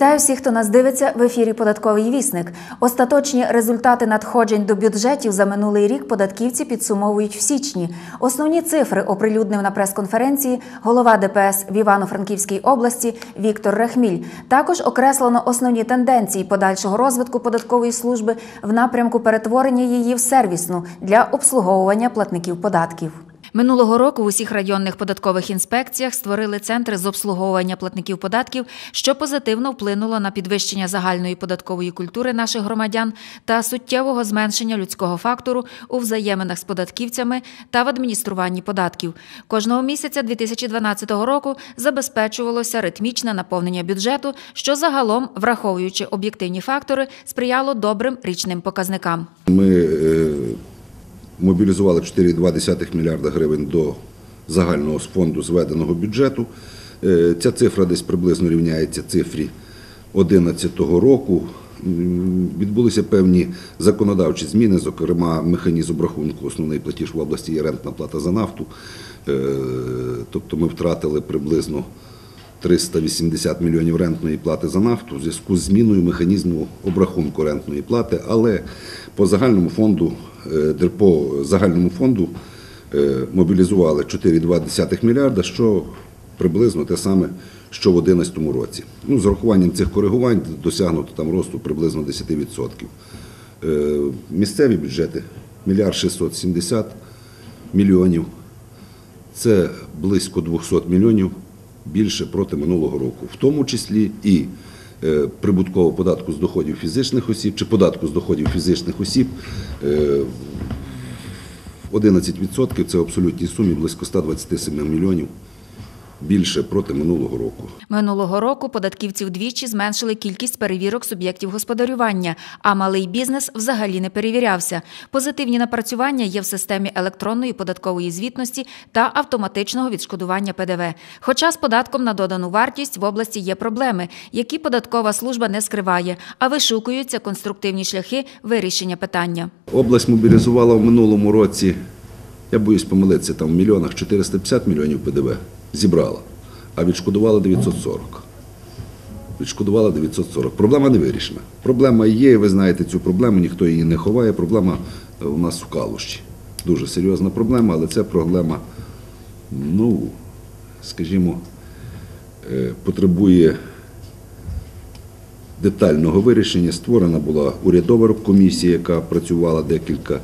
Вітаю всіх, хто нас дивиться в ефірі Податковий вісник. Остаточні результати надходжень до бюджетів за минулий рік податківці підсумовують в січні. Основні цифри оприлюднив на прес-конференції голова ДПС в Івано-Франківській області Віктор Рахміль. Також окреслено основні тенденції подальшого розвитку податкової служби в напрямку перетворення її в сервісну для обслуговування платників податків. Минулого року в усіх районних податкових інспекціях створили центри з обслуговування платників податків, що позитивно вплинуло на підвищення загальної податкової культури наших громадян та суттєвого зменшення людського фактору у взаєминах з податківцями та в адмініструванні податків. Кожного місяця 2012 року забезпечувалося ритмічне наповнення бюджету, що загалом, враховуючи об'єктивні фактори, сприяло добрим річним показникам. Ми е, мобілізували 4,2 мільярда гривень до загального фонду зведеного бюджету. Е, Ця цифра десь приблизно рівняється цифрі 2011 року. Відбулися певні законодавчі зміни, зокрема, механізм обрахунку основний платіж в області є рентна плата за нафту. Е, Тобто ми втратили приблизно 380 мільйонів рентної плати за нафту в зв'язку з зміною механізму обрахунку рентної плати, але по загальному фонду по загальному фонду е, мобілізували 4,2 мільярда, що приблизно те саме, що в 2011 році. Ну, з урахуванням цих коригувань досягнуто там росту приблизно 10%. Е, Місцеві бюджети мільярд 670 мільйонів. Це близько 200 мільйонів більше проти минулого року, в тому числі і е, прибуткового податку з доходів фізичних осіб чи податку з доходів фізичних осіб. е, 11% це в абсолютній сумі близько 127 мільйонів більше проти минулого року. Минулого року податківці вдвічі зменшили кількість перевірок суб'єктів господарювання, а малий бізнес взагалі не перевірявся. Позитивні напрацювання є в системі електронної податкової звітності та автоматичного відшкодування ПДВ. Хоча з податком на додану вартість в області є проблеми, які податкова служба не скриває, а вишукуються конструктивні шляхи вирішення питання. Область мобілізувала в минулому році, я боюсь помилитися, там в мільйонах 450 мільйонів ПДВ зібрала, а відшкодувала 940. Відшкодувала 940. Проблема не вирішена. Проблема є, ви знаєте цю проблему, ніхто її не ховає. Проблема е, у нас в Калущі. Дуже серйозна проблема, але це проблема, ну, скажімо, е, потребує детального вирішення. Створена була урядова комісія, яка працювала декілька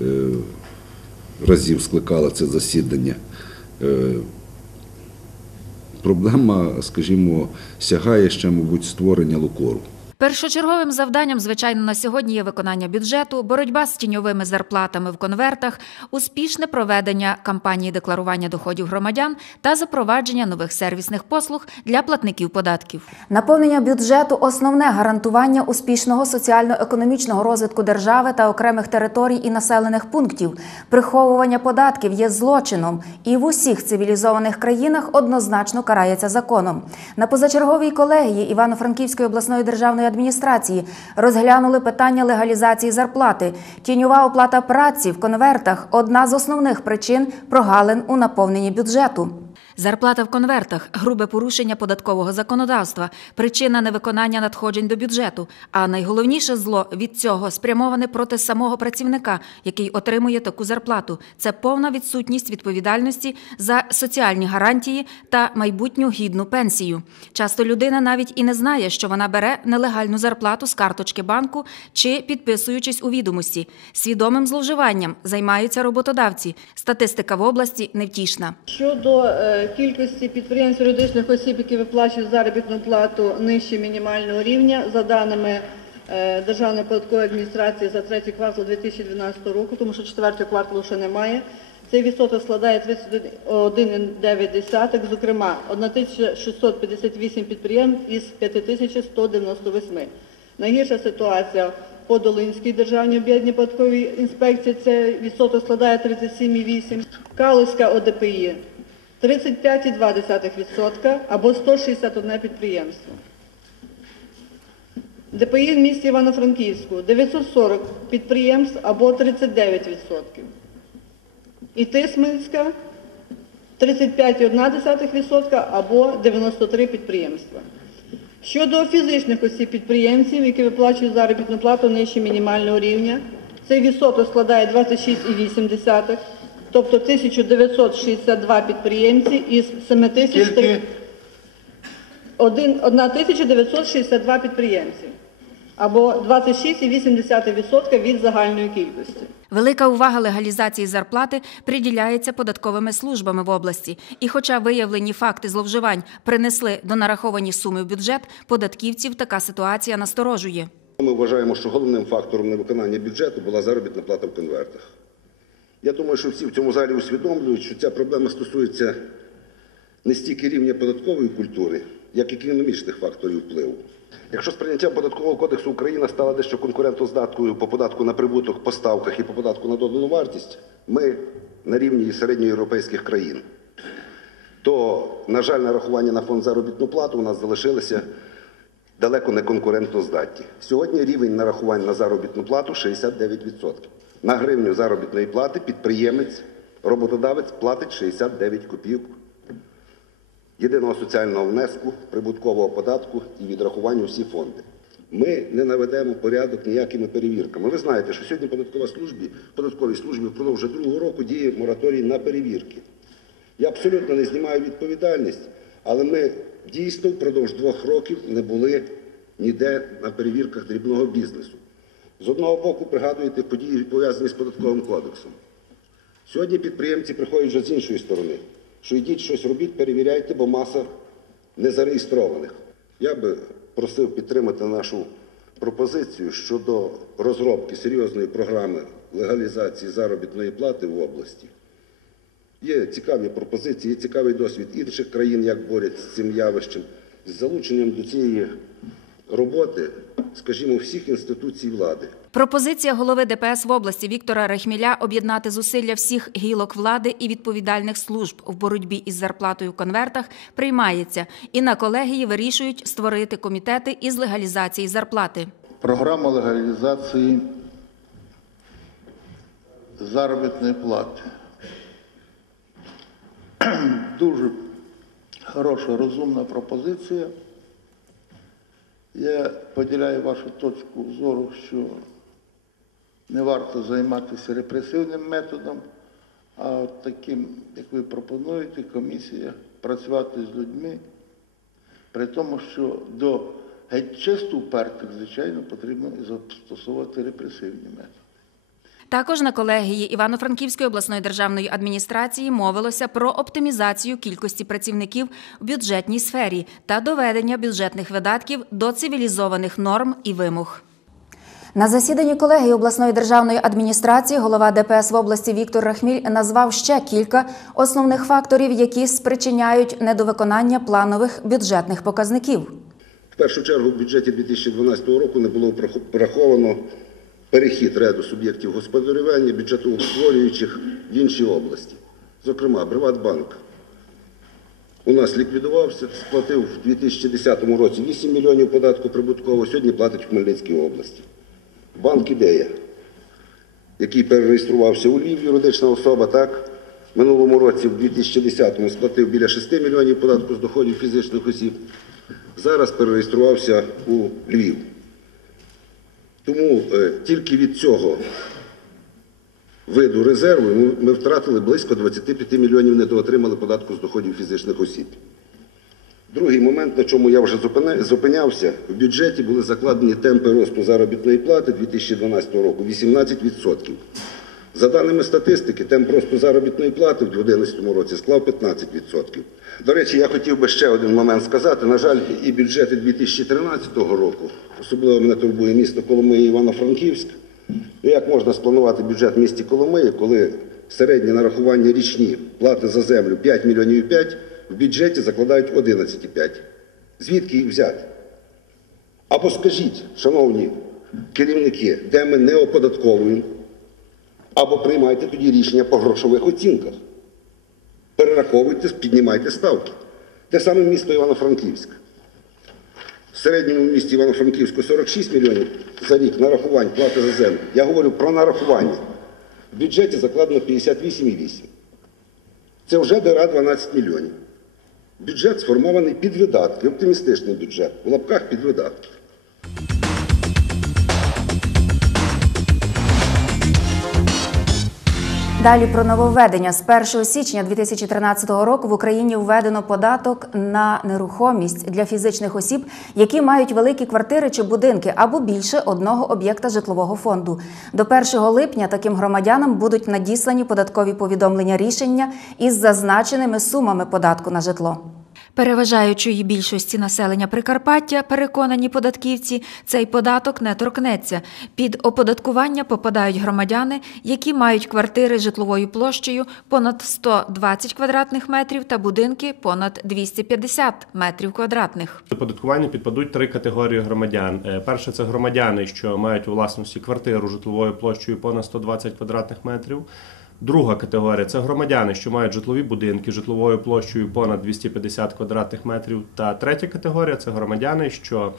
е, разів, скликала це засідання. Проблема, скажімо, сягає ще, мабуть, створення лукору. Першочерговим завданням, звичайно, на сьогодні є виконання бюджету, боротьба з тіньовими зарплатами в конвертах, успішне проведення кампанії декларування доходів громадян та запровадження нових сервісних послуг для платників податків. Наповнення бюджету основне гарантування успішного соціально-економічного розвитку держави та окремих територій і населених пунктів. Приховування податків є злочином і в усіх цивілізованих країнах однозначно карається законом. На позачерговій колегії Івано-Франківської обласної державної адміністрації розглянули питання легалізації зарплати. Тіньова оплата праці в конвертах одна з основних причин прогалин у наповненні бюджету. Зарплата в конвертах грубе порушення податкового законодавства, причина невиконання надходжень до бюджету. А найголовніше зло від цього спрямоване проти самого працівника, який отримує таку зарплату. Це повна відсутність відповідальності за соціальні гарантії та майбутню гідну пенсію. Часто людина навіть і не знає, що вона бере нелегальну зарплату з карточки банку чи підписуючись у відомості. Свідомим зловживанням займаються роботодавці. Статистика в області невтішна. Щодо е, кількості підприємств юридичних осіб, які виплачують заробітну плату нижче мінімального рівня, за даними е, Державної податкової адміністрації за третій квартал 2012 року, тому що четвертого кварталу ще немає. Цей відсоток складає 31,9, зокрема 1658 підприємств із 5198. Найгірша ситуація по Долинській державній об'єднаній податковій інспекції, це відсоток складає 37,8. Калузька ОДПІ 35,2% або 161 підприємство. ДПІ в місті Івано-Франківську 940 підприємств або 39%. І Тисменська 35,1% або 93 підприємства. Щодо фізичних осіб підприємців, які виплачують заробітну плату нижче мінімального рівня, цей відсоток складає 26,8, тобто 1962 підприємці із 7 тисяч Скільки? один- 1962 підприємці або 26,8% від загальної кількості. Велика увага легалізації зарплати приділяється податковими службами в області. І, хоча виявлені факти зловживань принесли до нараховані суми в бюджет, податківців така ситуація насторожує. Ми вважаємо, що головним фактором невиконання бюджету була заробітна плата в конвертах. Я думаю, що всі в цьому залі усвідомлюють, що ця проблема стосується не стільки рівня податкової культури, як і економічних факторів впливу. Якщо з прийняттям податкового кодексу Україна стала дещо конкурентоздатною по податку на прибуток по ставках і по податку на додану вартість, ми на рівні середньоєвропейських країн, то, на жаль, нарахування на фонд заробітну плату у нас залишилися далеко не конкурентно здатні. Сьогодні рівень нарахувань на заробітну плату 69%. На гривню заробітної плати підприємець, роботодавець платить 69 копійок єдиного соціального внеску, прибуткового податку і відрахування всі фонди. Ми не наведемо порядок ніякими перевірками. Ви знаєте, що сьогодні податкова службі, податковій службі впродовж другого року діє мораторій на перевірки. Я абсолютно не знімаю відповідальність, але ми дійсно впродовж двох років не були ніде на перевірках дрібного бізнесу. З одного боку, пригадуєте події, пов'язані з податковим кодексом. Сьогодні підприємці приходять вже з іншої сторони, що йдіть щось робіть, перевіряйте, бо маса незареєстрованих. Я би просив підтримати нашу пропозицію щодо розробки серйозної програми легалізації заробітної плати в області. Є цікаві пропозиції, є цікавий досвід інших країн, як борються з цим явищем, з залученням до цієї роботи, скажімо, всіх інституцій влади. Пропозиція голови ДПС в області Віктора Рехміля об'єднати зусилля всіх гілок влади і відповідальних служб в боротьбі із зарплатою в конвертах приймається, і на колегії вирішують створити комітети із легалізації зарплати. Програма легалізації заробітної плати. Дуже хороша, розумна пропозиція. Я поділяю вашу точку зору, що не варто займатися репресивним методом, а таким, як ви пропонуєте, комісія працювати з людьми, при тому, що до геть чисто впертих, звичайно, потрібно застосовувати репресивні методи. Також на колегії Івано-Франківської обласної державної адміністрації мовилося про оптимізацію кількості працівників в бюджетній сфері та доведення бюджетних видатків до цивілізованих норм і вимог. На засіданні колегії обласної державної адміністрації голова ДПС в області Віктор Рахміль назвав ще кілька основних факторів, які спричиняють недовиконання планових бюджетних показників. В першу чергу в бюджеті 2012 року не було врахо- враховано перехід ряду суб'єктів господарювання, бюджетоутворюючих в інші області. Зокрема, Приватбанк у нас ліквідувався, сплатив в 2010 році 8 мільйонів податку прибутково, сьогодні платить в Хмельницькій області. Банк «Ідея», який перереєструвався у Львів, юридична особа, так, минулому році, в 2010-му, сплатив біля 6 мільйонів податку з доходів фізичних осіб. Зараз перереєструвався у Львів. Тому е, тільки від цього виду резерву ми, втратили близько 25 мільйонів, недоотримали податку з доходів фізичних осіб. Другий момент, на чому я вже зупинявся, в бюджеті були закладені темпи росту заробітної плати 2012 року 18%. За даними статистики, темп росту заробітної плати в 2011 році склав 15%. До речі, я хотів би ще один момент сказати. На жаль, і бюджети 2013 року, особливо мене турбує місто Коломиї і Івано-Франківськ. Ну, як можна спланувати бюджет в місті Коломиї, коли середні нарахування річні плати за землю 5 мільйонів 5, в бюджеті закладають 11,5. Звідки їх взяти? Або скажіть, шановні керівники, де ми не оподатковуємо, або приймайте тоді рішення по грошових оцінках. Перераховуйте, піднімайте ставки. Те саме місто Івано-Франківськ. В середньому місті Івано-Франківську 46 мільйонів за рік нарахувань плати за землю. Я говорю про нарахування. В бюджеті закладено 58,8. Це вже дира 12 мільйонів. Бюджет сформований під видатки, оптимістичний бюджет, в лапках під видатки. Далі про нововведення з 1 січня 2013 року в Україні введено податок на нерухомість для фізичних осіб, які мають великі квартири чи будинки або більше одного об'єкта житлового фонду. До 1 липня таким громадянам будуть надіслані податкові повідомлення рішення із зазначеними сумами податку на житло. Переважаючої більшості населення Прикарпаття, переконані податківці, цей податок не торкнеться. Під оподаткування попадають громадяни, які мають квартири житловою площею понад 120 квадратних метрів та будинки понад 250 метрів квадратних. До податкування підпадуть три категорії громадян. Е, Перше це громадяни, що мають у власності квартиру житловою площею понад 120 квадратних метрів. Друга категорія це громадяни, що мають житлові будинки житловою площею понад 250 квадратних метрів. Та третя категорія це громадяни, що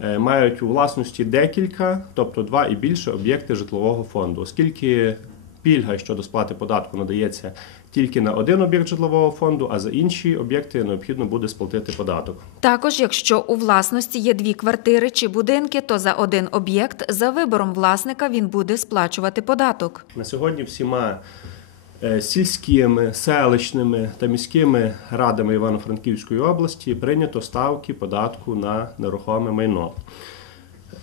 е, мають у власності декілька, тобто два і більше об'єкти житлового фонду, оскільки пільга щодо сплати податку надається тільки на один об'єкт житлового фонду, а за інші об'єкти необхідно буде сплатити податок. Також, якщо у власності є дві квартири чи будинки, то за один об'єкт за вибором власника він буде сплачувати податок. На сьогодні всіма е, сільськими, селищними та міськими радами Івано-Франківської області прийнято ставки податку на нерухоме майно.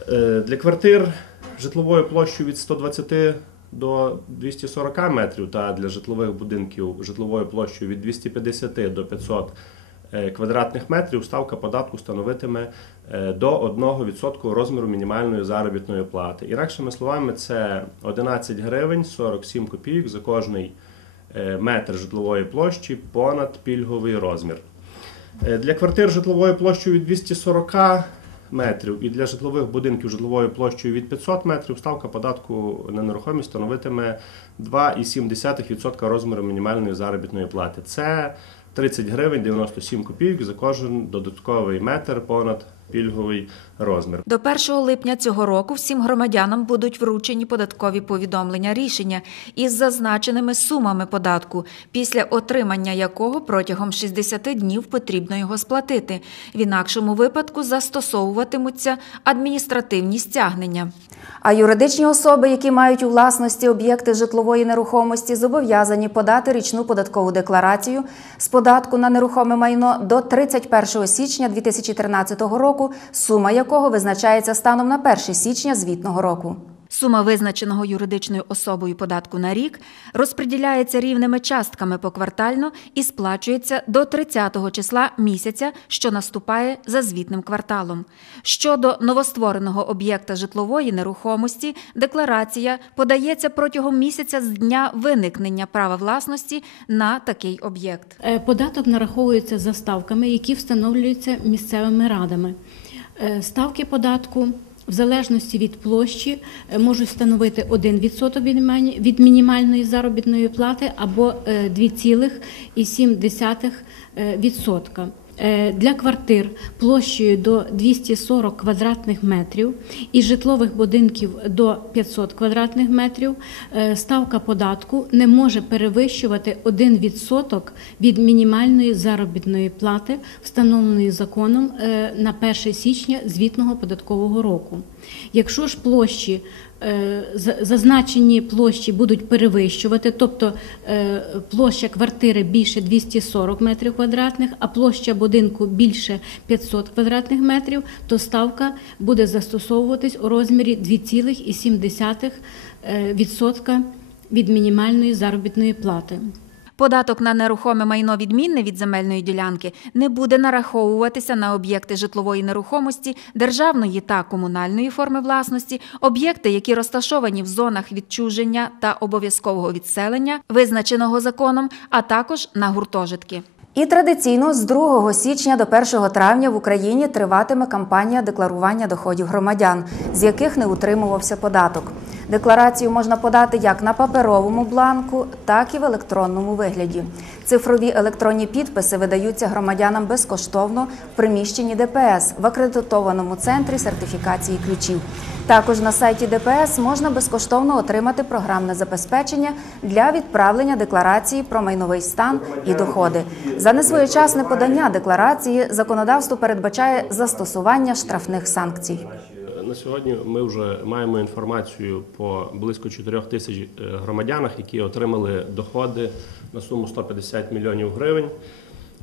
Е, Для квартир житловою площею від 120 до 240 метрів та для житлових будинків житловою площею від 250 до 500 е, квадратних метрів ставка податку становитиме е, до 1% розміру мінімальної заробітної плати. Інакшими словами, це 11 гривень 47 копійок за кожний е, метр житлової площі понад пільговий розмір. Для квартир житловою площею від 240 метрів і для житлових будинків житловою площею від 500 метрів ставка податку на нерухомість становитиме 2,7% розміру мінімальної заробітної плати. Це 30 гривень 97 копійок за кожен додатковий метр понад пільговий розмір. До 1 липня цього року всім громадянам будуть вручені податкові повідомлення рішення із зазначеними сумами податку, після отримання якого протягом 60 днів потрібно його сплатити. В інакшому випадку застосовуватимуться адміністративні стягнення. А юридичні особи, які мають у власності об'єкти житлової нерухомості, зобов'язані подати річну податкову декларацію з податку на нерухоме майно до 31 січня 2013 року, сума якого визначається станом на 1 січня звітного року. Сума визначеного юридичною особою податку на рік розподіляється рівними частками поквартально і сплачується до 30-го числа місяця, що наступає за звітним кварталом. Щодо новоствореного об'єкта житлової нерухомості, декларація подається протягом місяця з дня виникнення права власності на такий об'єкт. Е, Податок нараховується за ставками, які встановлюються місцевими радами. Е, Ставки податку в залежності від площі е, можуть становити 1% від мінімальної заробітної плати або е, 2,7%. Е, Для квартир площею до 240 квадратних метрів і житлових будинків до 500 квадратних метрів е, ставка податку не може перевищувати 1% від мінімальної заробітної плати, встановленої законом е, на 1 січня звітного податкового року. Якщо ж площі зазначені площі будуть перевищувати, тобто е, площа квартири більше 240 метрів квадратних, а площа будинку більше 500 квадратних метрів, то ставка буде застосовуватись у розмірі 2,7% е, від мінімальної заробітної плати. Податок на нерухоме майно відмінне від земельної ділянки не буде нараховуватися на об'єкти житлової нерухомості, державної та комунальної форми власності, об'єкти, які розташовані в зонах відчуження та обов'язкового відселення, визначеного законом, а також на гуртожитки. І традиційно з 2 січня до 1 травня в Україні триватиме кампанія декларування доходів громадян, з яких не утримувався податок. Декларацію можна подати як на паперовому бланку, так і в електронному вигляді. Цифрові електронні підписи видаються громадянам безкоштовно в приміщенні ДПС в акредитованому центрі сертифікації ключів. Також на сайті ДПС можна безкоштовно отримати програмне забезпечення для відправлення декларації про майновий стан і доходи. За несвоєчасне подання декларації законодавство передбачає застосування штрафних санкцій. На сьогодні ми вже маємо інформацію по близько 4 тисяч е, громадянах, які отримали доходи на суму 150 мільйонів гривень,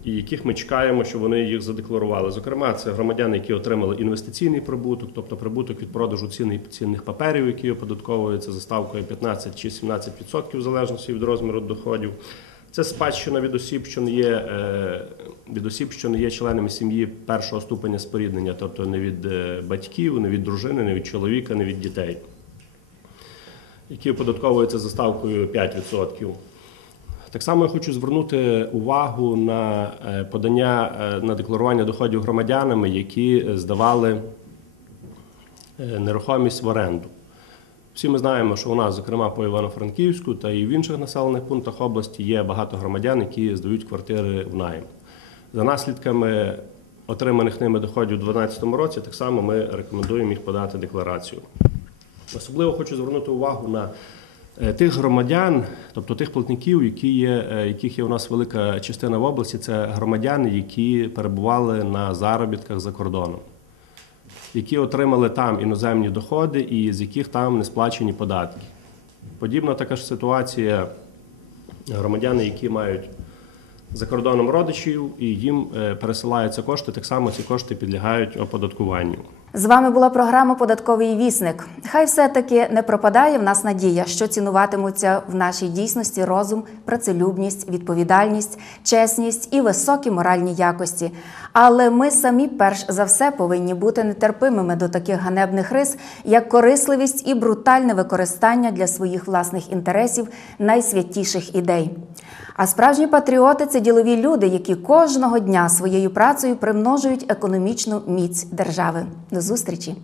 і яких ми чекаємо, щоб вони їх задекларували. Зокрема, це громадяни, які отримали інвестиційний прибуток, тобто прибуток від продажу цінних паперів, які оподатковуються за ставкою 15 чи 17% в залежності від розміру доходів. Це спадщина від осіб, що не є е, від осіб, що не є членами сім'ї першого ступеня споріднення, тобто не від е, батьків, не від дружини, не від чоловіка, не від дітей, які оподатковуються за ставкою 5%. Так само я хочу звернути увагу на е, подання на декларування доходів громадянами, які здавали нерухомість в оренду. Всі ми знаємо, що у нас, зокрема по Івано-Франківську та і в інших населених пунктах області, є багато громадян, які здають квартири в найм. За наслідками отриманих ними доходів у 2012 році, так само ми рекомендуємо їх подати декларацію. Особливо хочу звернути увагу на е, тих громадян, тобто тих платників, які є, е, яких є у нас велика частина в області, це громадяни, які перебували на заробітках за кордоном які отримали там іноземні доходи і з яких там не сплачені податки. Подібна така ж ситуація громадяни, які мають за кордоном родичів, і їм е, пересилаються кошти, так само ці кошти підлягають оподаткуванню. З вами була програма Податковий вісник. Хай все-таки не пропадає в нас надія, що цінуватимуться в нашій дійсності розум, працелюбність, відповідальність, чесність і високі моральні якості. Але ми самі перш за все повинні бути нетерпимими до таких ганебних рис, як корисливість і брутальне використання для своїх власних інтересів найсвятіших ідей. А справжні патріоти це ділові люди, які кожного дня своєю працею примножують економічну міць держави. До зустрічі!